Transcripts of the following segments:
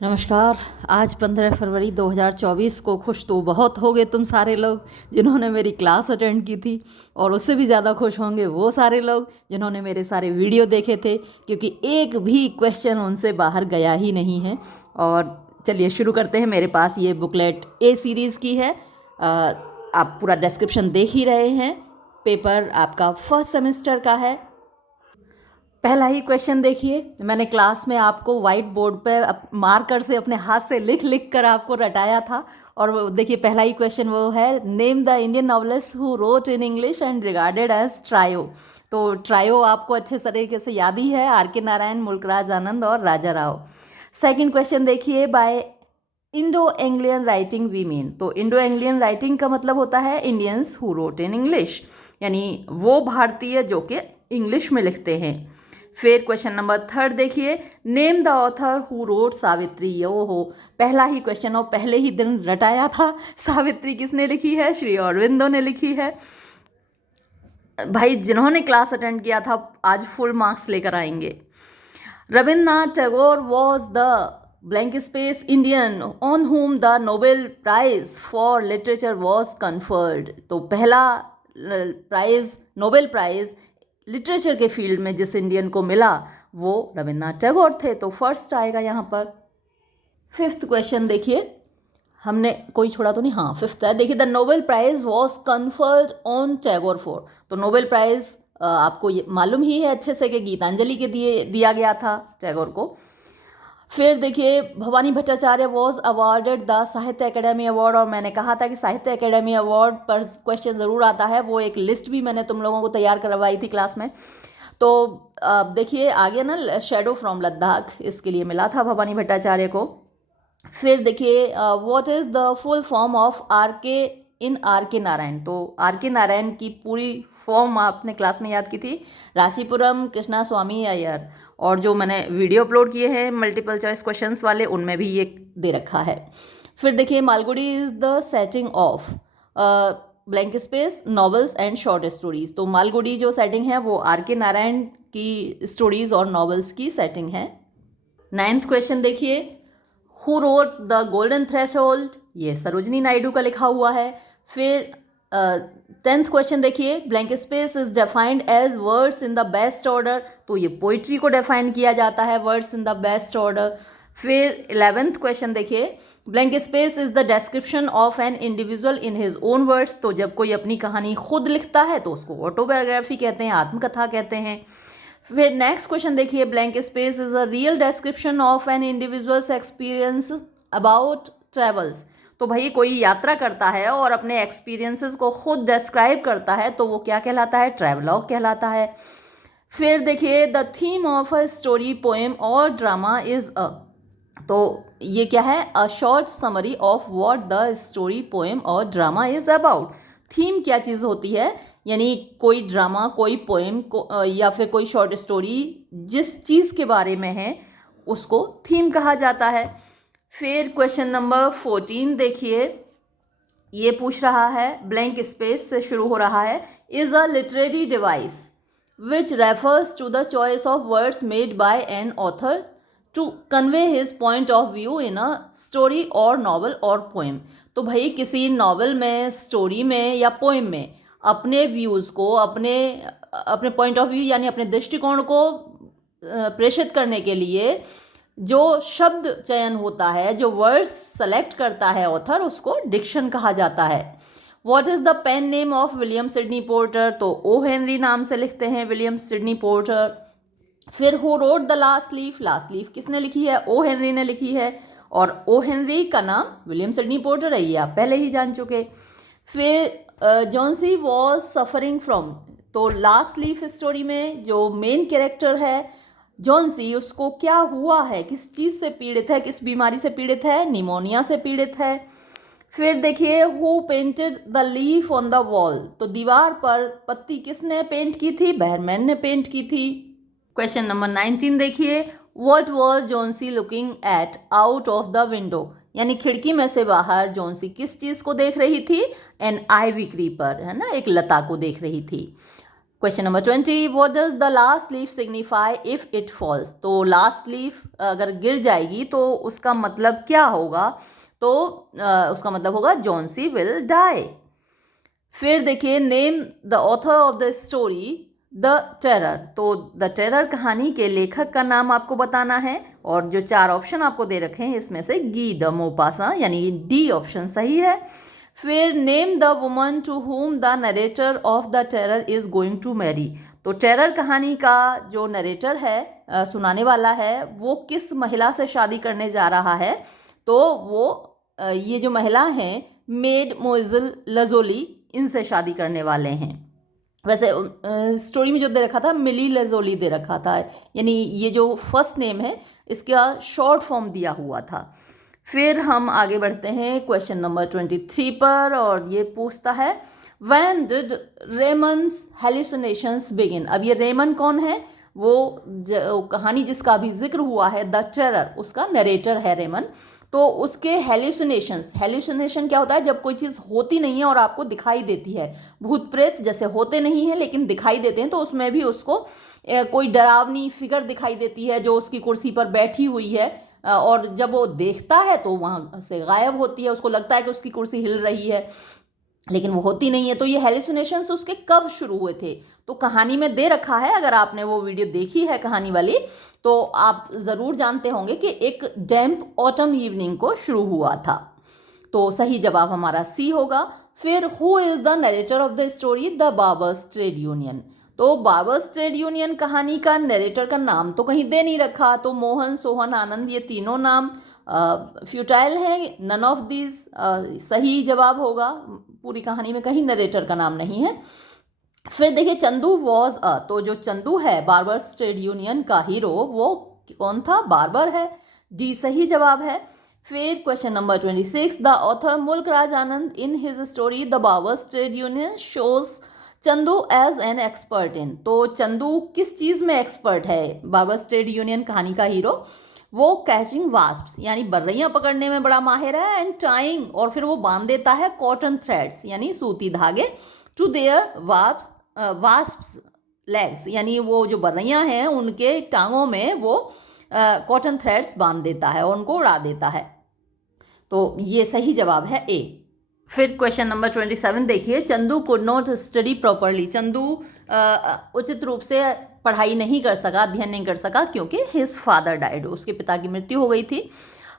नमस्कार। आज 15 फरवरी 2024 को खुश तो बहुत हो गए तुम सारे लोग जिन्होंने मेरी क्लास अटेंड की थी, और उससे भी ज़्यादा खुश होंगे वो सारे लोग जिन्होंने मेरे सारे वीडियो देखे थे, क्योंकि एक भी क्वेश्चन उनसे बाहर गया ही नहीं है। और चलिए शुरू करते हैं। मेरे पास ये बुकलेट ए सीरीज़ की है। आप पूरा डिस्क्रिप्शन देख ही रहे हैं। पेपर आपका फर्स्ट सेमेस्टर का है। पहला ही क्वेश्चन देखिए। मैंने क्लास में आपको वाइट बोर्ड पे मार्कर से अपने हाथ से लिख लिख कर आपको रटाया था। और वो देखिए, पहला ही क्वेश्चन वो है, name the Indian novelist who wrote in English and regarded as trio. तो ट्रायो आपको अच्छे तरीके से याद ही है, आर के नारायण, मुल्कराज आनंद और राजा राव। सेकंड क्वेश्चन देखिए, by Indo Anglian writing we mean. तो इंडो एंग्लियन राइटिंग का मतलब होता है Indians who wrote in English, यानी वो भारतीय जो कि इंग्लिश में लिखते हैं। फिर क्वेश्चन नंबर थर्ड देखिए, name the author who wrote Savitri. यो हो, पहला ही क्वेश्चन और पहले ही दिन रटाया था। सावित्री किसने लिखी है? श्री अरविंदो ने लिखी है। भाई, जिन्होंने क्लास अटेंड किया था आज फुल मार्क्स लेकर आएंगे। Rabindranath Tagore was the blank space Indian on whom the Nobel prize for literature was conferred। तो पहला प्राइज, नोबेल प्राइज लिटरेचर के फील्ड में जिस इंडियन को मिला वो रविन्द्रनाथ टैगोर थे। तो फर्स्ट आएगा यहाँ पर। फिफ्थ क्वेश्चन देखिए, हमने कोई छोड़ा तो नहीं? हाँ, फिफ्थ है। देखिए, the Nobel prize was conferred on Tagore for. तो नोबेल प्राइज आपको ये मालूम ही है अच्छे से कि गीतांजलि के दिया गया था टैगोर को। फिर देखिए, Bhavani Bhattacharya was awarded the साहित्य अकेडमी अवार्ड। और मैंने कहा था कि साहित्य अकेडमी अवार्ड पर क्वेश्चन ज़रूर आता है। वो एक लिस्ट भी मैंने तुम लोगों को तैयार करवाई थी क्लास में। तो देखिए आगे ना, शेडो फ्रॉम लद्दाख, इसके लिए मिला था भवानी भट्टाचार्य को। फिर देखिए, what is the full form of R K in are के नारायण। तो आर के नारायण की पूरी फॉर्म आपने क्लास में याद की थी, राशीपुरम कृष्णा स्वामी अय्यर। और जो मैंने वीडियो अपलोड किए हैं मल्टीपल चॉइस क्वेश्चंस वाले, उनमें भी ये दे रखा है। फिर देखिए, Malgudi is the setting of blank space novels and short stories. तो मालगुडी जो सेटिंग है वो आर के नारायण की स्टोरीज और नॉवेल्स की सेटिंग है। नाइन्थ क्वेश्चन देखिए, who wrote the golden threshold. ये सरोजनी नायडू का लिखा हुआ है। फिर 10th क्वेश्चन देखिए, blank space is defined as words in the best order. तो ये पोइट्री को डिफाइन किया जाता है, words in the best order. फिर 11th क्वेश्चन देखिए, blank space is the description of an individual in his own words. तो जब कोई अपनी कहानी खुद लिखता है तो उसको ऑटोबायोग्राफी कहते हैं, आत्मकथा कहते हैं। फिर नेक्स्ट क्वेश्चन देखिए, blank space is a real description of an individual's experience about travels. तो भाई, कोई यात्रा करता है और अपने एक्सपीरियंसेस को खुद डिस्क्राइब करता है तो वो क्या कहलाता है? ट्रैवलॉग कहलाता है। फिर देखिए, the theme of a story, poem और ड्रामा इज अ। तो ये क्या है? A short summary of what the story, poem और ड्रामा इज अबाउट। थीम क्या चीज़ होती है? यानी कोई ड्रामा, कोई पोएम को या फिर कोई शॉर्ट स्टोरी जिस चीज़ के बारे में है उसको थीम कहा जाता है। फिर क्वेश्चन नंबर 14 देखिए, ये पूछ रहा है, ब्लैंक स्पेस से शुरू हो रहा है, is a literary device which refers to the choice of words made by an author to convey his point of view in a story और नॉवल और पोएम। तो भाई, किसी नॉवल में, स्टोरी में या पोएम में अपने व्यूज़ को, अपने अपने पॉइंट ऑफ व्यू यानी अपने दृष्टिकोण को प्रेषित करने के लिए जो शब्द चयन होता है, जो वर्ड्स सेलेक्ट करता है ऑथर, उसको डिक्शन कहा जाता है। What is the pen name of William Sydney Porter. तो ओ हेनरी नाम से लिखते हैं विलियम सिडनी पोर्टर। फिर who wrote the last leaf. Last leaf किसने लिखी है? ओ हेनरी ने लिखी है। और ओ हेनरी का नाम विलियम सिडनी पोर्टर है, ये आप पहले ही जान चुके। फिर जॉन्सी वॉज सफरिंग फ्रॉम। तो लास्ट लीफ स्टोरी में जो मेन कैरेक्टर है जॉन्सी, उसको क्या हुआ है, किस चीज़ से पीड़ित है, किस बीमारी से पीड़ित है? निमोनिया से पीड़ित है। फिर देखिए, who painted the leaf on the wall. तो दीवार पर पत्ती किसने पेंट की थी? बैरमैन ने पेंट की थी। क्वेश्चन नंबर 19 देखिए, what was Johnsy looking at out of the window. यानी खिड़की में से बाहर जॉन्सी किस चीज़ को देख रही थी? एन आईवी क्रीपर, है ना, एक लता को देख रही थी। Question number 20, what does the last leaf signify if it falls. तो लास्ट लीफ अगर गिर जाएगी तो उसका मतलब क्या होगा, तो उसका मतलब होगा जॉन्सी विल डाई। फिर देखिए, name the author of the story the terror. तो द टेरर कहानी के लेखक का नाम आपको बताना है, और जो 4 ऑप्शन आपको दे रखे हैं इसमें से गी द मोपासा यानी डी ऑप्शन सही है। फिर name the woman to whom the narrator of the terror is going to marry. तो टेरर कहानी का जो नरेटर है, सुनाने वाला है, वो किस महिला से शादी करने जा रहा है, तो वो ये जो महिला हैं मेड मोइजल लजोली, इनसे शादी करने वाले हैं। वैसे स्टोरी में जो दे रखा था मिली लेजोली दे रखा था, यानी ये जो फर्स्ट नेम है इसका शॉर्ट फॉर्म दिया हुआ था। फिर हम आगे बढ़ते हैं क्वेश्चन नंबर 23 पर, और ये पूछता है व्हेन डिड रेमन्स हेलुसिनेशंस बिगिन। अब ये रेमन कौन है, वो कहानी जिसका भी जिक्र हुआ है द टेरर, उसका नरेटर है रेमन। तो उसके हेल्यूसिनेशन क्या होता है, जब कोई चीज़ होती नहीं है और आपको दिखाई देती है। भूत प्रेत जैसे होते नहीं हैं लेकिन दिखाई देते हैं, तो उसमें भी उसको कोई डरावनी फिगर दिखाई देती है जो उसकी कुर्सी पर बैठी हुई है, और जब वो देखता है तो वहाँ से गायब होती है, उसको लगता है कि उसकी कुर्सी हिल रही है लेकिन वो होती नहीं है। तो ये हेलुसिनेशंस उसके कब शुरू हुए थे, तो कहानी में दे रखा है, अगर आपने वो वीडियो देखी है कहानी वाली तो आप ज़रूर जानते होंगे कि एक डैम्प ऑटम इवनिंग को शुरू हुआ था। तो सही जवाब हमारा सी होगा। फिर who is the narrator of the story the Babar's trade union. तो बाबर्स ट्रेड यूनियन कहानी का नरेटर का नाम तो कहीं दे नहीं रखा, तो मोहन, सोहन, आनंद, ये तीनों नाम फ्यूटाइल है, नन ऑफ दीज सही जवाब होगा। पूरी कहानी में कहीं नरेटर का नाम नहीं है। फिर देखिए, चंदू वॉज तो जो चंदू है बार्बर्स ट्रेड यूनियन का हीरो, वो कौन था, बार्बर है, डी सही जवाब है। फिर question number 26, the author Mulk Raj Anand in his story the barber's trade union shows Chandu as an expert in. तो चंदू किस चीज़ में एक्सपर्ट है, बार्बर्स ट्रेड यूनियन कहानी का हीरो, वो कैचिंग वास्प्स यानी बर्रैयाँ पकड़ने में बड़ा माहिर है, एंड टाइंग, और फिर वो बांध देता है कॉटन थ्रेड्स यानी सूती धागे, टू देयर वास्प्स लेग्स, यानी वो जो बर्रैयाँ हैं उनके टांगों में वो कॉटन थ्रेड्स बांध देता है और उनको उड़ा देता है। तो ये सही जवाब है ए। फिर क्वेश्चन नंबर 27 देखिए, Chandu could not study properly. Chandu उचित रूप से पढ़ाई नहीं कर सका, अध्ययन नहीं कर सका, क्योंकि हिज फादर डाइड, उसके पिता की मृत्यु हो गई थी।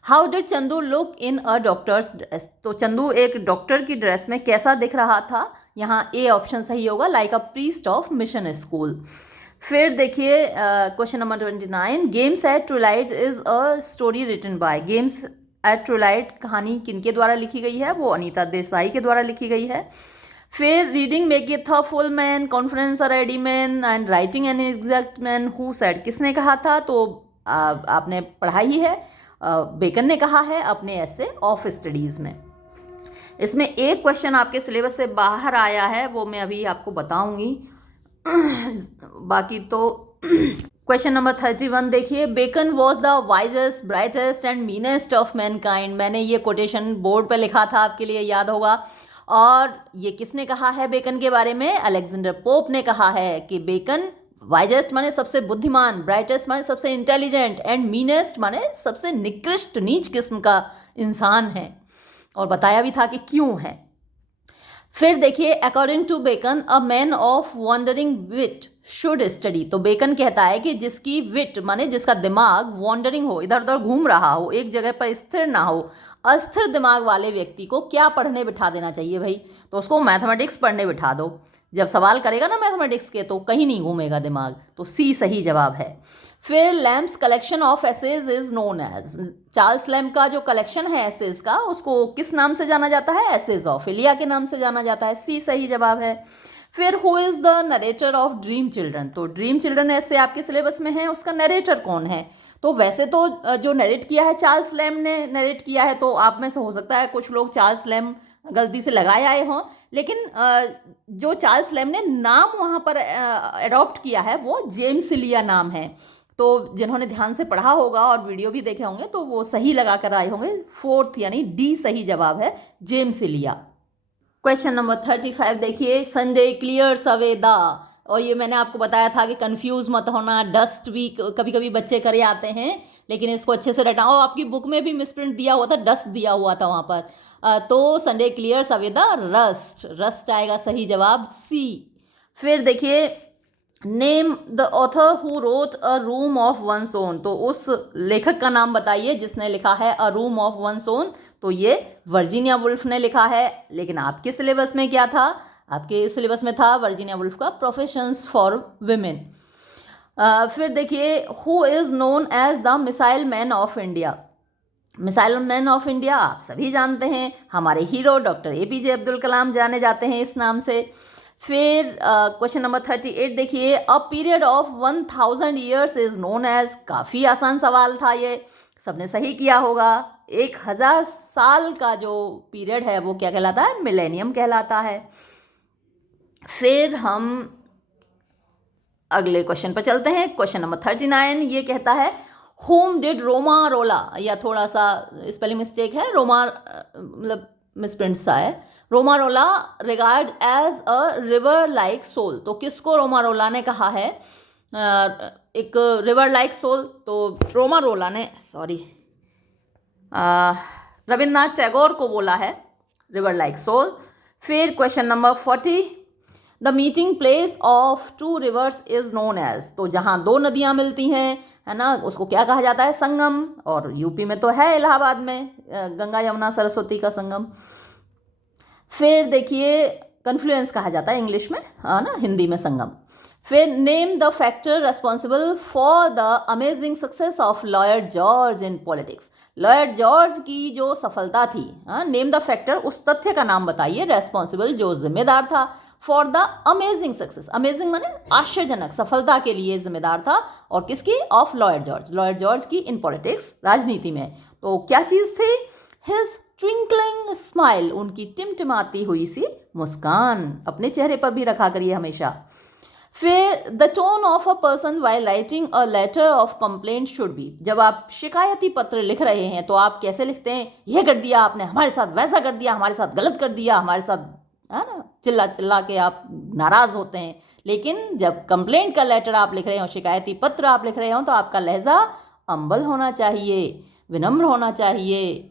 How did Chandu look in a doctor's dress. तो चंदू एक डॉक्टर की ड्रेस में कैसा दिख रहा था, यहाँ ए ऑप्शन सही होगा, like a priest of mission school. फिर देखिए question number 29, games at twilight is a story written by. Games at twilight कहानी किनके द्वारा लिखी गई है, वो अनीता देसाई के द्वारा लिखी गई है। फिर reading make a full man, confidence a ready man, and writing an exact man, who said, किसने कहा था, तो आपने पढ़ा ही है, बेकन ने कहा है अपने ऐसे ऑफ स्टडीज़ में। इसमें एक क्वेश्चन आपके सिलेबस से बाहर आया है, वो मैं अभी आपको बताऊंगी। बाकी तो क्वेश्चन नंबर 31 देखिए, Bacon was the wisest, brightest and meanest of mankind. मैंने ये कोटेशन बोर्ड पे लिखा था, आपके लिए याद होगा। और ये किसने कहा है बेकन के बारे में, अलेक्जेंडर पोप ने कहा है कि बेकन वाइजेस्ट माने सबसे बुद्धिमान, ब्राइटेस्ट माने सबसे इंटेलिजेंट, एंड मीनेस्ट माने सबसे निकृष्ट, नीच किस्म का इंसान है, और बताया भी था कि क्यों है। फिर देखिए, according to Bacon a man of wandering wit should study. तो बेकन कहता है कि जिसकी विट माने जिसका दिमाग वॉन्डरिंग हो, इधर उधर घूम रहा हो, एक जगह पर स्थिर ना हो, अस्थिर दिमाग वाले व्यक्ति को क्या पढ़ने बिठा देना चाहिए भाई, तो उसको मैथमेटिक्स पढ़ने बिठा दो। जब सवाल करेगा ना मैथमेटिक्स के तो कहीं नहीं घूमेगा दिमाग, तो सी सही जवाब है। फिर Lamb's collection of essays is known as. Charles Lamb का जो कलेक्शन है एसेज का, उसको किस नाम से जाना जाता है, एसेज ऑफ इलिया के नाम से जाना जाता है, सी सही जवाब है। फिर who is the narrator of dream children. तो ड्रीम चिल्ड्रन ऐसे आपके सिलेबस में है, उसका नरेटर कौन है, तो वैसे तो जो नरेट किया है चार्ल्स लैम्प ने नरेट किया है, तो आप में से हो सकता है कुछ लोग चार्ल्स लैम्प गलती से लगाए आए हों, लेकिन जो चार्ल्स लैम्प ने नाम वहाँ पर अडॉप्ट किया है वो जेम्स इलिया नाम है। तो जिन्होंने ध्यान से पढ़ा होगा और वीडियो भी देखे होंगे तो वो सही लगा कर आए होंगे, फोर्थ यानी डी सही जवाब है, जेम्स इलिया। क्वेश्चन नंबर 35 देखिए, संजय क्लियर्स अवे द और ये मैंने आपको बताया था कि कंफ्यूज मत होना, डस्ट भी कभी कभी बच्चे करे आते हैं, लेकिन इसको अच्छे से रटा। और आपकी बुक में भी मिसप्रिंट दिया हुआ था, डस्ट दिया हुआ था वहाँ पर। तो Sunday clears away the rust, rust आएगा सही जवाब सी। फिर देखिए, name the author who wrote a room of one's own, तो उस लेखक का नाम बताइए जिसने लिखा है अ रूम ऑफ वंस ओन। तो ये वर्जीनिया वुल्फ ने लिखा है। लेकिन आपके सिलेबस में क्या था? आपके सिलेबस में था वर्जीनिया वुल्फ का प्रोफेशंस फॉर वुमेन। फिर देखिए, who is known as the missile man of India. Missile man of India आप सभी जानते हैं, हमारे hero doctor APJ Abdul Kalam जाने जाते हैं इस नाम से। फिर क्वेश्चन नंबर 38 देखिए, a period of 1000 years is known as, काफ़ी आसान सवाल था ये, सबने सही किया होगा। 1000 साल का जो पीरियड है वो क्या कहलाता है? मिलेनियम कहलाता है। फिर हम अगले क्वेश्चन पर चलते हैं। क्वेश्चन नंबर 39 ये कहता है, होम डिड रोमारोला, या थोड़ा सा स्पेलिंग मिस्टेक है, मतलब मिसप्रिंट सा है, Romain Rolland regard as a river like soul. तो किसको रोमारोला ने कहा है एक रिवर लाइक सोल? तो रोमारोला ने रविन्द्रनाथ टैगोर को बोला है रिवर लाइक सोल। फिर question number 40, the meeting place of two rivers is known as, तो जहाँ दो नदियाँ मिलती हैं, है ना, उसको क्या कहा जाता है? संगम। और यूपी में तो है इलाहाबाद में गंगा यमुना सरस्वती का संगम। फिर देखिए, कन्फ्लुएंस कहा जाता है इंग्लिश में, है ना, हिंदी में संगम। फिर name the factor responsible for the amazing success of Lloyd George in politics. Lloyd George की जो सफलता थी, नेम द फैक्टर, उस तथ्य का नाम बताइए, रेस्पॉन्सिबल जो जिम्मेदार था, for the amazing success, amazing माने आश्चर्यजनक, सफलता के लिए जिम्मेदार था, और किसकी? Of Lloyd George, Lloyd George की, इन पॉलिटिक्स, राजनीति में। तो क्या चीज़ थी? हिज ट्विंकलिंग स्माइल, उनकी टिमटिमाती हुई सी मुस्कान, अपने चेहरे पर भी रखा करिए हमेशा। फिर the tone of a person while writing a letter of complaint should be, जब आप शिकायती पत्र लिख रहे हैं तो आप कैसे लिखते हैं? यह कर दिया आपने, हमारे साथ वैसा कर दिया, हमारे साथ गलत कर दिया, हमारे साथ, है ना, चिल्ला चिल्ला के आप नाराज होते हैं। लेकिन जब कंप्लेंट का लेटर आप लिख रहे हो, शिकायती पत्र आप लिख रहे हो, तो आपका लहजा अंबल होना चाहिए, विनम्र होना चाहिए।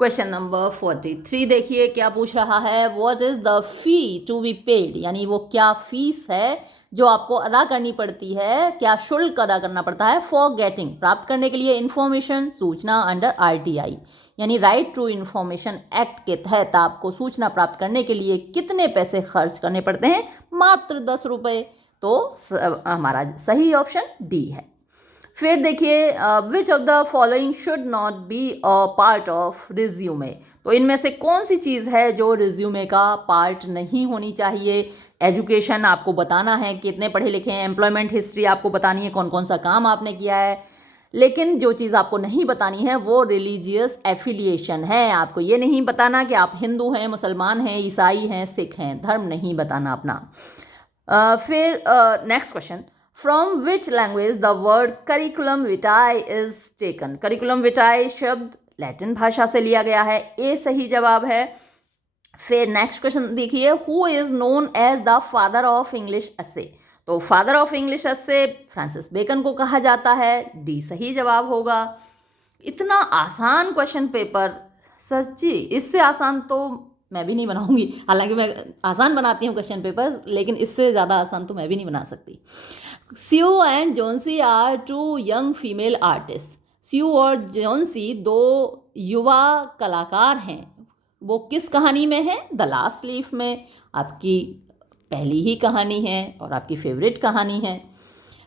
क्वेश्चन नंबर 43 देखिए क्या पूछ रहा है, what is the fee to be paid, यानी वो क्या फीस है जो आपको अदा करनी पड़ती है, क्या शुल्क अदा करना पड़ता है, फॉर गेटिंग, प्राप्त करने के लिए, इन्फॉर्मेशन, सूचना, अंडर RTI, यानी राइट टू इन्फॉर्मेशन एक्ट के तहत आपको सूचना प्राप्त करने के लिए कितने पैसे खर्च करने पड़ते हैं? मात्र 10 रुपये। तो हमारा सही ऑप्शन डी है। फिर देखिए, which of the following should not be a part of resume, तो इनमें से कौन सी चीज़ है जो रिज्यूमे का पार्ट नहीं होनी चाहिए? एजुकेशन आपको बताना है कितने पढ़े लिखे हैं, एम्प्लॉयमेंट हिस्ट्री आपको बतानी है कौन कौन सा काम आपने किया है, लेकिन जो चीज़ आपको नहीं बतानी है वो रिलीजियस एफिलिएशन है। आपको ये नहीं बताना कि आप हिंदू हैं, मुसलमान हैं, ईसाई हैं, सिख हैं, धर्म नहीं बताना अपना। फिर next question, from which language the word curriculum vitae is taken, curriculum vitae शब्द लैटिन भाषा से लिया गया है, ए सही जवाब है। फिर नेक्स्ट क्वेश्चन देखिए, who is known as the father of English essay, तो father of English essay Francis Bacon को कहा जाता है, डी सही जवाब होगा। इतना आसान क्वेश्चन पेपर, सच्ची इससे आसान तो मैं भी नहीं बनाऊंगी, हालांकि मैं आसान बनाती हूँ क्वेश्चन पेपर, लेकिन इससे ज़्यादा आसान तो मैं भी नहीं बना सकती। Sue and Johnsy are two young female artist, Sue और जोन्सी दो युवा कलाकार हैं, वो किस कहानी में है? द लास्ट लीफ में, आपकी पहली ही कहानी है और आपकी फेवरेट कहानी है।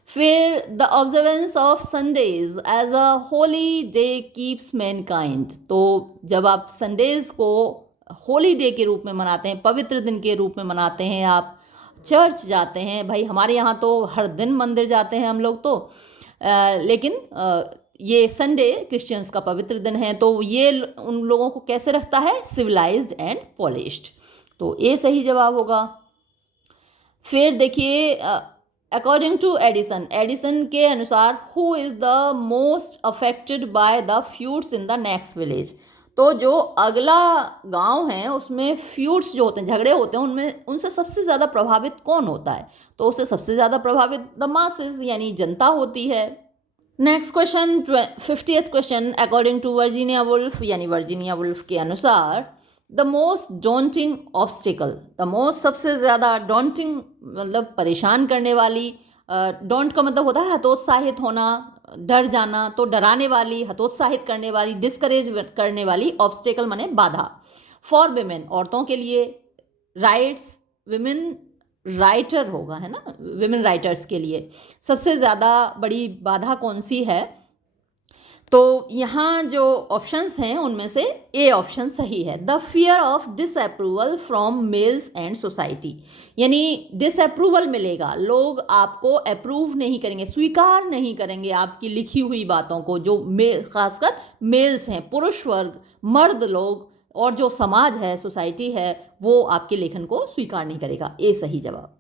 फिर the observance of Sundays as a holy day keeps mankind, तो जब आप संडेज को होली डे के रूप में मनाते हैं, पवित्र दिन के रूप में मनाते हैं, आप चर्च जाते हैं, भाई हमारे यहाँ तो हर दिन मंदिर जाते हैं हम लोग तो, लेकिन ये संडे क्रिश्चियंस का पवित्र दिन है, तो ये उन लोगों को कैसे रखता है? सिविलाइज्ड एंड पॉलिश्ड, तो ये सही जवाब होगा। फिर देखिए, अकॉर्डिंग टू एडिसन, एडिसन के अनुसार who is the most affected by the feuds in the next village, तो जो अगला गांव है उसमें फ्यूड्स जो होते हैं, झगड़े होते हैं, उनमें उनसे सबसे ज़्यादा प्रभावित कौन होता है? तो उससे सबसे ज़्यादा प्रभावित द मासेस यानी जनता होती है। Next question 50th question, according to Virginia Woolf यानी वर्जीनिया वुल्फ के अनुसार the most daunting obstacle, the most सबसे ज़्यादा डॉन्टिंग मतलब परेशान करने वाली, डोंट का मतलब होता है हतोत्साहित होना, डर जाना, तो डराने वाली, हतोत्साहित करने वाली, डिस्करेज करने वाली, ऑब्स्टेकल माने बाधा। फॉर विमेन औरतों के लिए, राइट्स विमेन राइटर होगा है ना, विमेन राइटर्स के लिए सबसे ज़्यादा बड़ी बाधा कौन सी है? तो यहाँ जो ऑप्शंस हैं उनमें से ए ऑप्शन सही है, the fear of disapproval from mails and society, यानी डिसअप्रूवल मिलेगा, लोग आपको अप्रूव नहीं करेंगे, स्वीकार नहीं करेंगे आपकी लिखी हुई बातों को, जो मेल खासकर मेल्स हैं, पुरुष वर्ग, मर्द लोग, और जो समाज है, सोसाइटी है, वो आपके लेखन को स्वीकार नहीं करेगा। ए सही जवाब।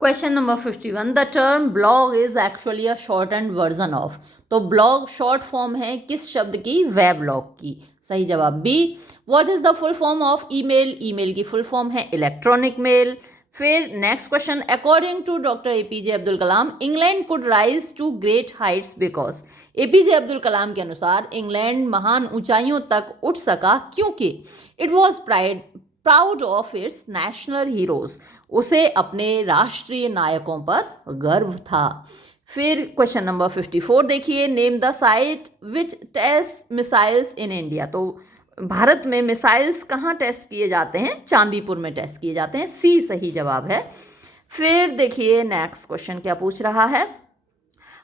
Question number 51, the term blog is actually a shortened version of, तो ब्लॉग शॉर्ट फॉर्म है किस शब्द की? वेबलॉग की। सही जवाब B. What is the full form of email? Email की फुल फॉर्म है इलेक्ट्रॉनिक मेल। फिर next question, according to doctor APJ Abdul Kalam England could rise to great heights because, APJ Abdul Kalam के अनुसार इंग्लैंड महान ऊंचाइयों तक उठ सका क्योंकि it was proud of its national heroes, उसे अपने राष्ट्रीय नायकों पर गर्व था। फिर क्वेश्चन नंबर 54 देखिए, name the site which test missiles in India, तो भारत में मिसाइल्स कहाँ टेस्ट किए जाते हैं? चांदीपुर में टेस्ट किए जाते हैं। सी सही जवाब है। फिर देखिए नेक्स्ट क्वेश्चन क्या पूछ रहा है,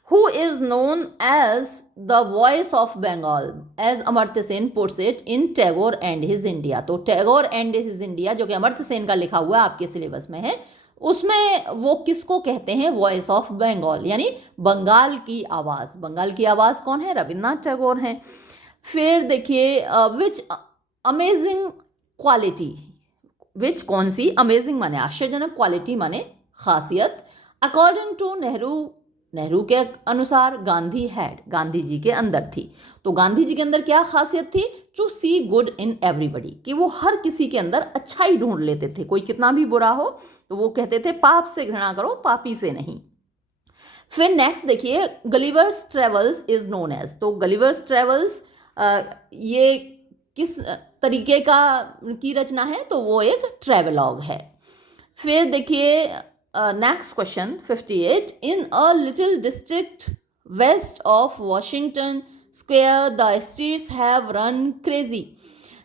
who is known as the voice of Bengal as Amartya Sen puts it in Tagore and his India, तो Tagore and his India जो कि अमर्त्य सेन का लिखा हुआ आपके सिलेबस में है, उसमें वो किसको कहते हैं? वॉइस ऑफ बंगाल यानी बंगाल की आवाज़। बंगाल की आवाज़ कौन है? रविन्द्रनाथ टैगोर हैं। फिर देखिए विच अमेजिंग क्वालिटी, विच कौन सी? अमेजिंग माने आश्चर्यजनक, क्वालिटी माने खासियत। अकॉर्डिंग टू नेहरू, नेहरू के अनुसार गांधी हैड, गांधी जी के अंदर थी, तो गांधी जी के अंदर क्या खासियत थी? To see good in everybody, कि वो हर किसी के अंदर अच्छाई ढूंढ लेते थे, कोई कितना भी बुरा हो तो वो कहते थे पाप से घृणा करो, पापी से नहीं। फिर नेक्स्ट देखिए, Gulliver's travels is known as, तो गलिवर्स ट्रेवल्स ये किस तरीके का की रचना है? तो वो एक ट्रेवलॉग है। फिर देखिए next question 58, in a little district west of Washington Square the streets have run crazy,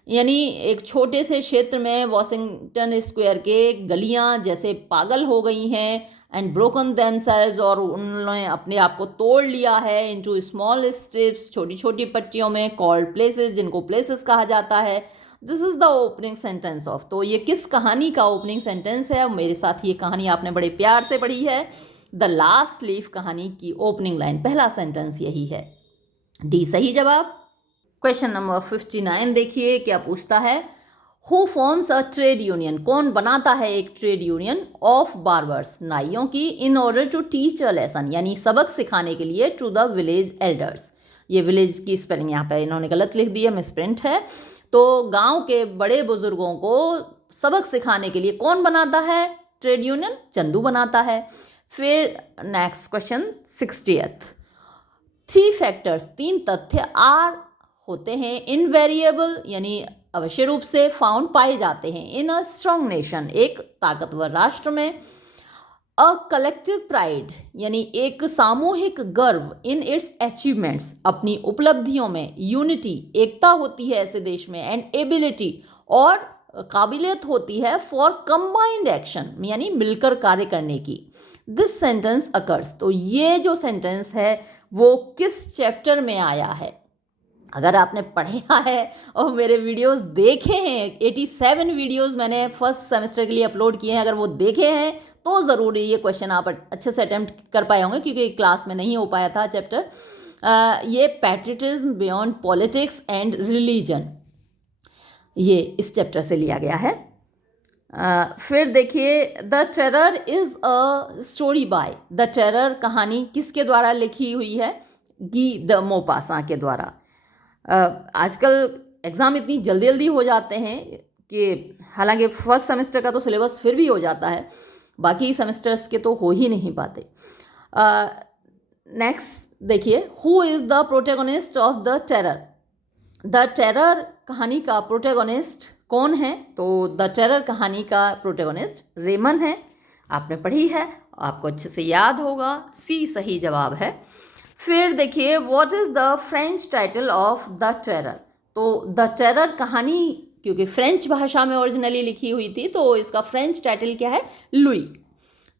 यानी एक छोटे से क्षेत्र में वॉशिंगटन स्क्वायर के गलियां जैसे पागल हो गई हैं, एंड ब्रोकन देमसेल्व्स, और उन्होंने अपने आप को तोड़ लिया है, इनटू स्मॉल स्ट्रिप्स, छोटी छोटी पट्टियों में, कॉल्ड प्लेसेस, जिनको प्लेसेस कहा जाता है। This is the opening sentence of, तो ये किस कहानी का ओपनिंग सेंटेंस है? मेरे साथ ये कहानी आपने बड़े प्यार से पढ़ी है, द लास्ट लीफ कहानी की ओपनिंग लाइन, पहला सेंटेंस यही है। डी सही जवाब। क्वेश्चन नंबर 59 देखिए क्या पूछता है, who forms a trade union, कौन बनाता है एक ट्रेड यूनियन ऑफ बार्बर्स, नाइयों की, in order to teach a lesson, यानी सबक सिखाने के लिए, टू द विलेज एल्डर्स। ये विलेज की स्पेलिंग यहाँ पे इन्होंने गलत लिख दी है, मिसप्रिंट है। तो गांव के बड़े बुजुर्गों को सबक सिखाने के लिए कौन बनाता है ट्रेड यूनियन? चंदू बनाता है। फिर नेक्स्ट क्वेश्चन 60th, 3 फैक्टर्स, 3 तथ्य आर होते हैं इनवेरिएबल यानी अवश्य रूप से, फाउंड पाए जाते हैं, इन अ स्ट्रॉन्ग नेशन एक ताकतवर राष्ट्र में, अ कलेक्टिव प्राइड यानी एक सामूहिक गर्व, इन इट्स अचीवमेंट्स अपनी उपलब्धियों में, यूनिटी एकता होती है ऐसे देश में, एंड एबिलिटी और काबिलियत होती है, फॉर कंबाइंड एक्शन यानी मिलकर कार्य करने की। दिस सेंटेंस अकर्स, तो ये जो सेंटेंस है वो किस चैप्टर में आया है? अगर आपने पढ़ा है और मेरे वीडियोस देखे हैं, 87 वीडियोस मैंने फर्स्ट सेमेस्टर के लिए अपलोड किए हैं, अगर वो देखे हैं तो ज़रूर ये क्वेश्चन आप अच्छे से अटेम्प्ट कर पाए होंगे, क्योंकि क्लास में नहीं हो पाया था चैप्टर। ये patriotism beyond politics and religion, ये इस चैप्टर से लिया गया है। फिर देखिए, the terror is a story by, the terror कहानी किसके द्वारा लिखी हुई है? गी द मोपासा के द्वारा। आजकल एग्ज़ाम इतनी जल्दी जल्दी हो जाते हैं कि हालांकि फर्स्ट सेमेस्टर का तो सिलेबस फिर भी हो जाता है, बाकी सेमेस्टर्स के तो हो ही नहीं पाते। नेक्स्ट देखिए, who is the protagonist of the terror. The terror कहानी का प्रोटेगोनिस्ट कौन है? तो द टेरर कहानी का प्रोटेगोनिस्ट रेमन है। आपने पढ़ी है, आपको अच्छे से याद होगा, सी सही जवाब है। फिर देखिए, what is the French title of the terror. तो द टेरर कहानी क्योंकि फ्रेंच भाषा में ओरिजिनली लिखी हुई थी, तो इसका फ्रेंच टाइटल क्या है? लुई।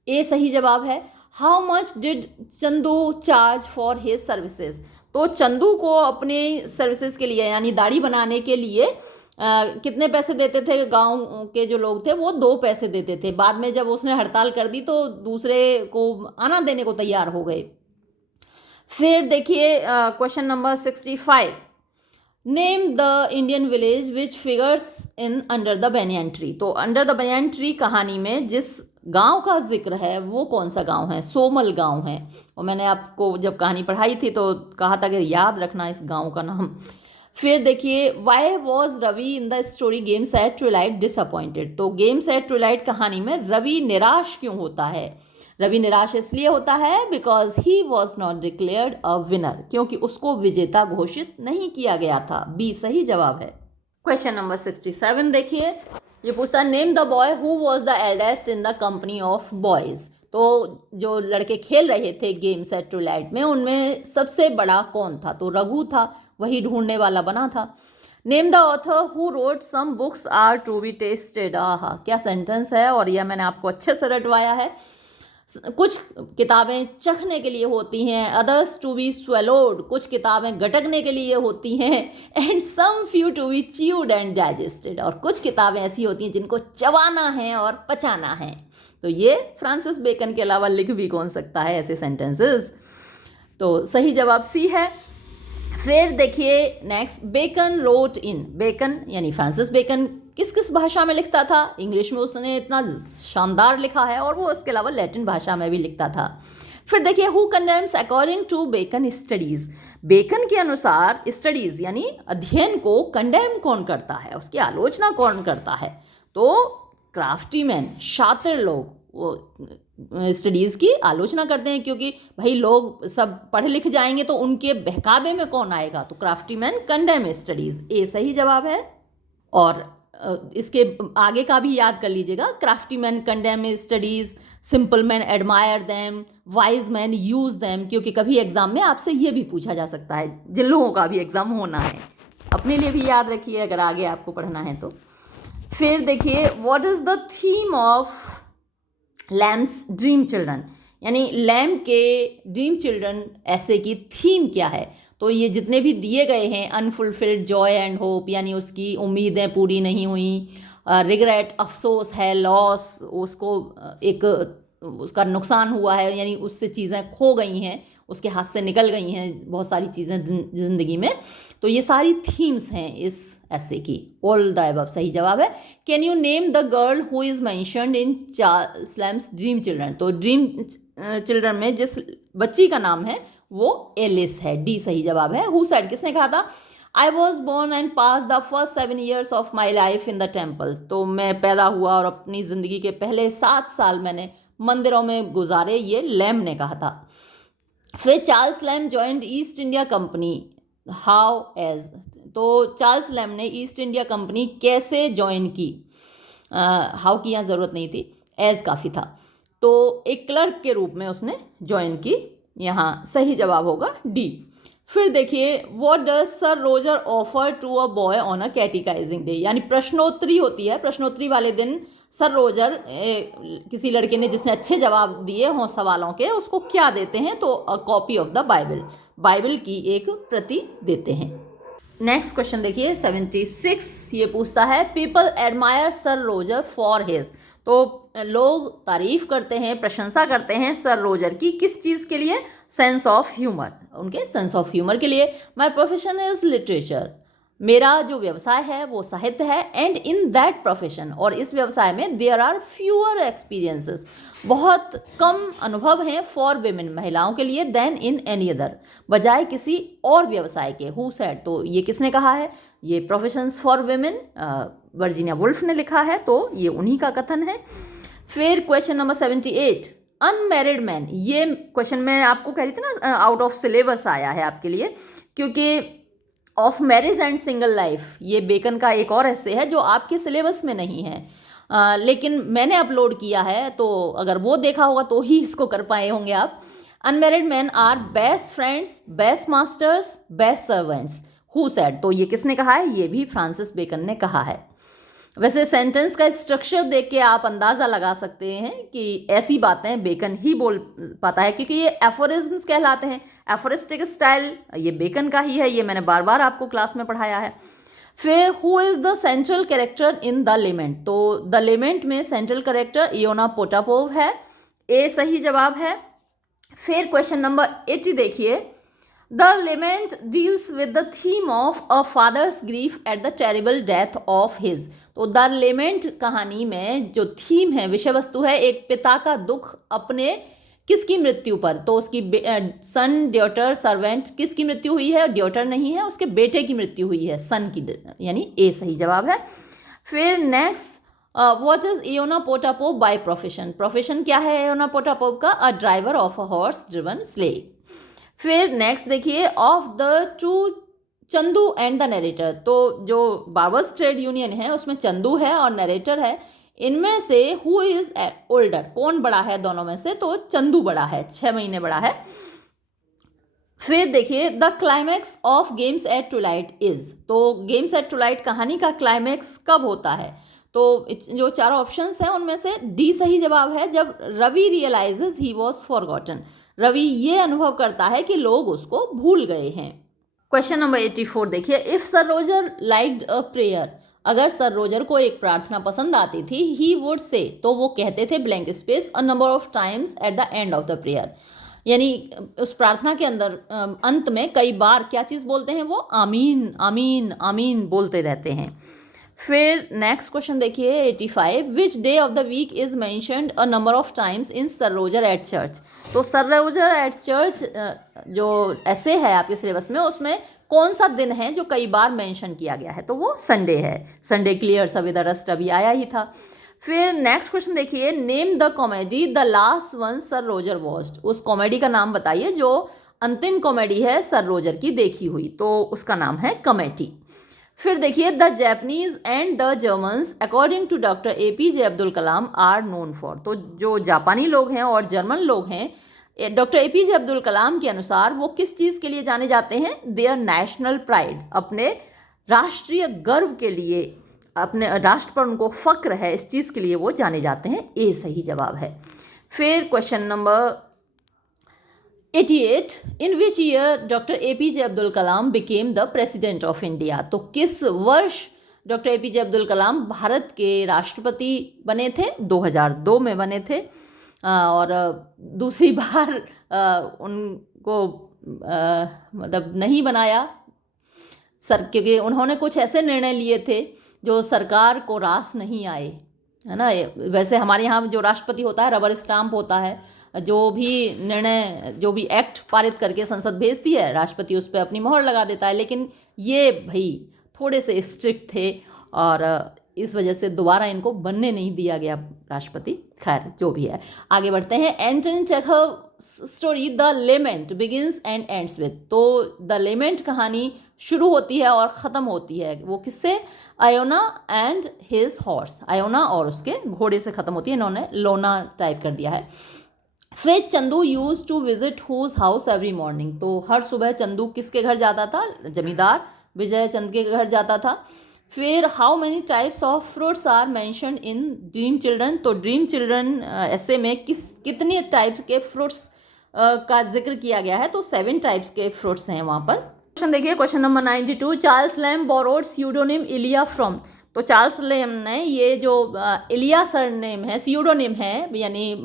ए सही जवाब है। How much did Chandu charge for his services. तो चंदू को अपने सर्विसेज के लिए यानी दाढ़ी बनाने के लिए कितने पैसे देते थे? गांव के जो लोग थे वो 2 पैसे देते थे। बाद में जब उसने हड़ताल कर दी तो दूसरे को आना देने को तैयार हो गए। फिर देखिए question number 65, name the Indian village which figures in under the banyan tree. तो अंडर द बैनियन ट्री कहानी में जिस गांव का जिक्र है वो कौन सा गांव है? सोमल गांव है। और मैंने आपको जब कहानी पढ़ाई थी तो कहा था कि याद रखना इस गांव का नाम। फिर देखिए, why was Ravi in the story games at twilight disappointed. तो गेम्स एट ट्विलाइट कहानी में रवि निराश क्यों होता है? रवि निराश इसलिए होता है because he was not declared a winner, क्योंकि उसको विजेता घोषित नहीं किया गया था। बी सही जवाब है। क्वेश्चन नंबर 67 देखिए, ये पूछता है name the boy who was the eldest in the company of boys. तो जो लड़के खेल रहे थे गेम्स एट ट्विलाइट में, उनमें सबसे बड़ा कौन था? तो रघु था, वही ढूंढने वाला बना था। Name the author who wrote some books are to be tasted. आहा, क्या सेंटेंस है, और यह मैंने आपको अच्छे से रटवाया है। कुछ किताबें चखने के लिए होती हैं, अदर्स टू बी स्वेलोड, कुछ किताबें गटकने के लिए होती हैं, and some few to be chewed and digested, और कुछ किताबें ऐसी होती हैं जिनको चबाना है और पचाना है। तो ये फ्रांसिस बेकन के अलावा लिख भी कौन सकता है ऐसे सेंटेंसेस? तो सही जवाब सी है। फिर देखिए नेक्स्ट, बेकन रोट इन। बेकन यानी फ्रांसिस बेकन किस किस भाषा में लिखता था? इंग्लिश में उसने इतना शानदार लिखा है, और वो इसके अलावा लैटिन भाषा में भी लिखता था। फिर देखिए, who condemns according to Bacon studies. Bacon के अनुसार स्टडीज़ यानी अध्ययन को कंडेम कौन करता है, उसकी आलोचना कौन करता है? तो क्राफ्टी मैन, शातिर लोग वो स्टडीज़ की आलोचना करते हैं, क्योंकि भाई लोग सब पढ़ लिख जाएंगे तो उनके बहकावे में कौन आएगा? तो क्राफ्टी मैन कंडेम स्टडीज़। ए सही जवाब है। और इसके आगे का भी याद कर लीजिएगा, crafty man condemn studies, simple man admire them, wise man use them, क्योंकि कभी एग्जाम में आपसे ये भी पूछा जा सकता है, जिन लोगों का भी एग्जाम होना है। अपने लिए भी याद रखिए अगर आगे आपको पढ़ना है तो। फिर देखिए, what is the theme of Lamb's dream children, यानी लैम के ड्रीम चिल्ड्रन ऐसे की थीम क्या है? तो ये जितने भी दिए गए हैं, अनफुलफिल्ड जॉय एंड होप, यानी उसकी उम्मीदें पूरी नहीं हुई, रिग्रेट अफसोस है, लॉस उसको एक उसका नुकसान हुआ है, यानी उससे चीज़ें खो गई हैं, उसके हाथ से निकल गई हैं बहुत सारी चीज़ें ज़िंदगी में। तो ये सारी थीम्स हैं इस ऐसे की। ऑल द अबव सही जवाब है। Can you name the girl who is mentioned in Charles Lamb's dream children. तो ड्रीम चिल्ड्रन में जिस बच्ची का नाम है वो एलिस है। डी सही जवाब है। हु सेड, किसने कहा था? I was born and pass the first 7 years of my life in the temples. तो मैं पैदा हुआ और अपनी ज़िंदगी के पहले 7 साल मैंने मंदिरों में गुजारे, ये लैम ने कहा था। फिर Charles Lamb joined East India company, how age. तो चार्ल्स लैम ने ईस्ट इंडिया कंपनी कैसे ज्वाइन की? हाउ की यहाँ ज़रूरत नहीं थी, एज काफ़ी था। तो एक क्लर्क के रूप में उसने ज्वाइन की, यहाँ सही जवाब होगा डी। फिर देखिए, what does sir Roger offer to a boy on a catechising day, यानी प्रश्नोत्तरी होती है। प्रश्नोत्तरी वाले दिन सर रोजर किसी लड़के ने जिसने अच्छे जवाब दिए हों सवालों के, उसको क्या देते हैं? तो a copy of the Bible, Bible की एक प्रति देते हैं। नेक्स्ट क्वेश्चन देखिए 76, ये पूछता है people admire sir Roger for his. तो लोग तारीफ करते हैं, प्रशंसा करते हैं सर रोजर की, किस चीज़ के लिए? सेंस ऑफ ह्यूमर, उनके सेंस ऑफ ह्यूमर के लिए। माई प्रोफेशन इज़ लिटरेचर, मेरा जो व्यवसाय है वो साहित्य है, एंड इन दैट प्रोफेशन, और इस व्यवसाय में देयर आर फ्यूअर एक्सपीरियंसेस, बहुत कम अनुभव हैं फॉर विमेन, महिलाओं के लिए, देन इन एनी अदर, बजाय किसी और व्यवसाय के। हु सेड, तो ये किसने कहा है? ये professions for women Virginia Woolf ने लिखा है, तो ये उन्हीं का कथन है। फिर क्वेश्चन नंबर 78, अनमैरिड मैन, ये क्वेश्चन मैं आपको कह रही थी ना आउट ऑफ सिलेबस आया है आपके लिए, क्योंकि of marriage and single life ये बेकन का एक और ऐसे है जो आपके सिलेबस में नहीं है, लेकिन मैंने अपलोड किया है, तो अगर वो देखा होगा तो ही इसको कर पाए होंगे आप। Unmarried man are best friends, best masters, best servants, who said, तो ये किसने कहा है? ये भी फ्रांसिस बेकन ने कहा है। वैसे सेंटेंस का स्ट्रक्चर देख के आप अंदाज़ा लगा सकते हैं कि ऐसी बातें बेकन ही बोल पाता है, क्योंकि ये एफोरिज्म्स कहलाते हैं। एफोरिस्टिक स्टाइल ये बेकन का ही है, ये मैंने बार बार आपको क्लास में पढ़ाया है। फिर who is the central character in the lament, तो द लेमेंट में सेंट्रल कैरेक्टर इयोना पोटापोव है, ए सही जवाब है। फिर क्वेश्चन नंबर 80 देखिए, the lament deals with the theme of a father's grief at the terrible death of his, तो द लेमेंट कहानी में जो थीम है, विषय वस्तु है, एक पिता का दुख अपने किसकी मृत्यु पर, तो उसकी सन, ड्यूटर, सर्वेंट, किसकी मृत्यु हुई है? ड्यूटर नहीं है, उसके बेटे की मृत्यु हुई है, सन की, यानी ए सही जवाब है। फिर next, what is Iona Potapov by profession, profession क्या है इयोना पोटापोव का? A driver of a horse driven sledge. फिर नेक्स्ट देखिए, of the two Chandu and the narrator, तो जो बाबर्स ट्रेड यूनियन है उसमें चंदू है और नरेटर है, इनमें से हु इज ओल्डर, कौन बड़ा है दोनों में से? तो चंदू बड़ा है, 6 महीने बड़ा है। फिर देखिए, the climax of games at twilight is, तो गेम्स एट टूलाइट कहानी का क्लाइमैक्स कब होता है? तो जो चारों ऑप्शंस हैं उनमें से डी सही जवाब है, जब Ravi realises he was forgotten, Ravi ये अनुभव करता है कि लोग उसको भूल गए हैं। क्वेश्चन नंबर 84 देखिए, if sir Roger liked a prayer, अगर सर रोजर को एक प्रार्थना पसंद आती थी, ही वुड से, तो वो कहते थे blank space a number of times at the end of the prayer, यानी उस प्रार्थना के अंदर अंत में कई बार क्या चीज़ बोलते हैं? वो आमीन आमीन आमीन बोलते रहते हैं। फिर नेक्स्ट क्वेश्चन देखिए 85, which day of the week is mentioned a number of times in Sir Roger at church, तो सर रोजर एट चर्च जो ऐसे है आपके सिलेबस में, उसमें कौन सा दिन है जो कई बार मेंशन किया गया है? तो वो संडे है, Sunday clear with the rust अभी आया ही था। फिर नेक्स्ट क्वेश्चन देखिए, name the comedy the last one sir Roger watched, उस कॉमेडी का नाम बताइए जो अंतिम कॉमेडी है सर रोजर की देखी हुई, तो उसका नाम है कमेटी। फिर देखिए, the Japanese and the Germans according to doctor APJ Abdul Kalam are known for, तो जो जापानी लोग हैं और जर्मन लोग हैं, डॉक्टर APJ अब्दुल कलाम के अनुसार वो किस चीज़ के लिए जाने जाते हैं? देयर नेशनल प्राइड, अपने राष्ट्रीय गर्व के लिए, अपने राष्ट्र पर उनको फक्र है, इस चीज़ के लिए वो जाने जाते हैं, ए सही जवाब है। फिर question number 88, in which year doctor APJ Abdul Kalam became the president of India, तो किस वर्ष डॉक्टर APJ अब्दुल कलाम भारत के राष्ट्रपति बने थे? 2002 में बने थे, और दूसरी बार उनको मतलब नहीं बनाया सर, क्योंकि उन्होंने कुछ ऐसे निर्णय लिए थे जो सरकार को रास नहीं आए, है ना। वैसे हमारे यहाँ जो राष्ट्रपति होता है रबर स्टाम्प होता है, जो भी निर्णय, जो भी एक्ट पारित करके संसद भेजती है, राष्ट्रपति उस पर अपनी मोहर लगा देता है, लेकिन ये भाई थोड़े से स्ट्रिक्ट थे और इस वजह से दोबारा इनको बनने नहीं दिया गया राष्ट्रपति। खैर जो भी है, आगे बढ़ते हैं। Anton Chekhov story the lament begins and ends with, तो द लेमेंट कहानी शुरू होती है और ख़त्म होती है वो किससे? Iona and his horse, Iona और उसके घोड़े से ख़त्म होती है, इन्होंने लोना टाइप कर दिया है। फिर Chandu use to visit whose house every morning, तो हर सुबह चंदू किसके घर जाता था? जमींदार विजय चंद के घर जाता था। फिर how many types of fruits are mentioned in dream children, तो ड्रीम चिल्ड्रन ऐसे में कितने टाइप्स के फ्रूट्स का जिक्र किया गया है? तो 7 टाइप्स के फ्रूट्स हैं वहाँ पर। क्वेश्चन देखिए, question number 92, Charles Lamb borrowed pseudonym Elia from, तो चार्ल्स लैम्ब ने ये जो इलिया सरनेम है, स्यूडोनिम है, यानी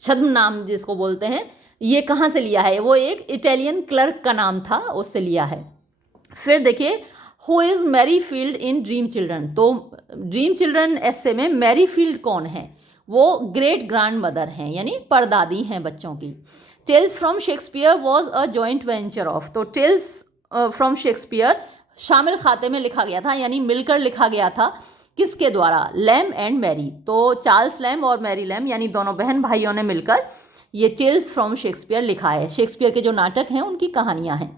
छद्म नाम जिसको बोलते हैं, ये कहाँ से लिया है? वो एक इटालियन क्लर्क का नाम था, उससे लिया है। फिर देखिए, who is Mary Field in dream children. तो ड्रीम चिल्ड्रन ऐसे में मैरी फील्ड कौन है? वो ग्रेट ग्रैंड मदर हैं, यानी परदादी हैं बच्चों की। Tales from Shakespeare was a joint venture of. तो टेल्स फ्रॉम शेक्सपियर शामिल खाते में लिखा गया था, यानी मिलकर लिखा गया था। किसके द्वारा? Lamb and Mary. तो चार्ल्स लैम और मैरी लैम यानी दोनों बहन भाइयों ने मिलकर ये टेल्स फ्रॉम शेक्सपियर लिखा है। शेक्सपियर के जो नाटक हैं उनकी कहानियाँ हैं।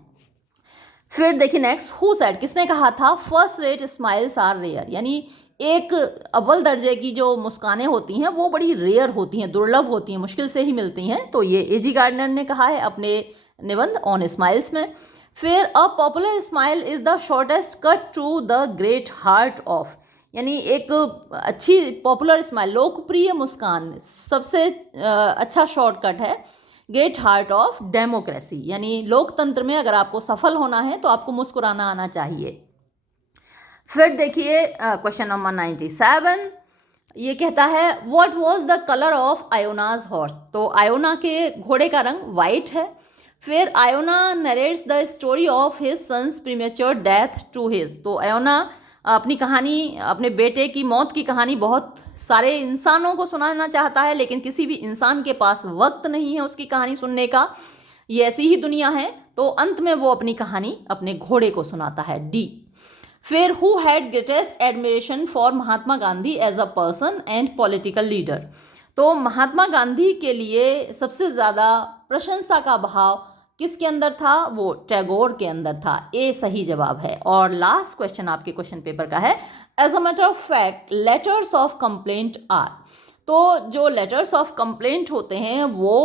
फिर देखिए नेक्स्ट, हु सेड, किसने कहा था? First rate smiles are rare, यानी एक अव्वल दर्जे की जो मुस्कानें होती हैं वो बड़ी रेयर होती हैं, दुर्लभ होती हैं, मुश्किल से ही मिलती हैं। तो ये एजी गार्डनर ने कहा है अपने निबंध ऑन स्माइल्स में। फिर a popular smile is the shortest cut to the great heart of, यानी एक अच्छी पॉपुलर स्माइल, लोकप्रिय मुस्कान सबसे अच्छा शॉर्टकट है ग्रेट हार्ट ऑफ डेमोक्रेसी, यानी लोकतंत्र में अगर आपको सफल होना है तो आपको मुस्कुराना आना चाहिए। फिर देखिए क्वेश्चन नंबर 97, ये कहता है what was the colour of Iona's horse. तो आयोना के घोड़े का रंग वाइट है। फिर Iona narrates the story of his son's premature death to his. तो आयोना अपनी कहानी, अपने बेटे की मौत की कहानी बहुत सारे इंसानों को सुनाना चाहता है, लेकिन किसी भी इंसान के पास वक्त नहीं है उसकी कहानी सुनने का। ये ऐसी ही दुनिया है। तो अंत में वो अपनी कहानी अपने घोड़े को सुनाता है, डी। फिर who had greatest admiration for Mahatma Gandhi as a person and political leader. तो महात्मा गांधी के लिए सबसे ज़्यादा प्रशंसा का भाव किसके अंदर था? वो टैगोर के अंदर था। ए सही जवाब है। और लास्ट क्वेश्चन आपके क्वेश्चन पेपर का है, as a matter of fact letters of complaint are. तो जो लेटर्स ऑफ कंप्लेंट होते हैं वो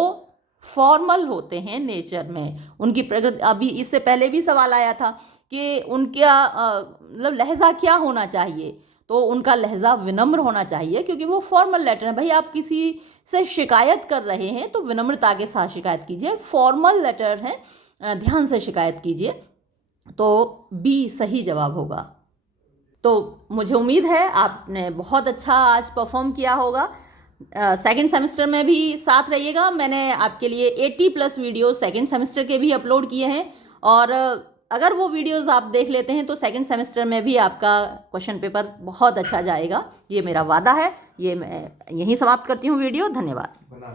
फॉर्मल होते हैं नेचर में, उनकी प्रकृति। अभी इससे पहले भी सवाल आया था कि उनका मतलब लहजा क्या होना चाहिए। तो उनका लहजा विनम्र होना चाहिए, क्योंकि वो फॉर्मल लेटर है। भाई आप किसी से शिकायत कर रहे हैं तो विनम्रता के साथ शिकायत कीजिए, फॉर्मल लेटर है, ध्यान से शिकायत कीजिए। तो बी सही जवाब होगा। तो मुझे उम्मीद है आपने बहुत अच्छा आज परफॉर्म किया होगा। सेकंड सेमेस्टर में भी साथ रहिएगा। मैंने आपके लिए 80+ वीडियो सेकंड सेमेस्टर के भी अपलोड किए हैं, और अगर वो वीडियोस आप देख लेते हैं तो सेकंड सेमेस्टर में भी आपका क्वेश्चन पेपर बहुत अच्छा जाएगा, ये मेरा वादा है। ये मैं यहीं समाप्त करती हूँ वीडियो। धन्यवाद।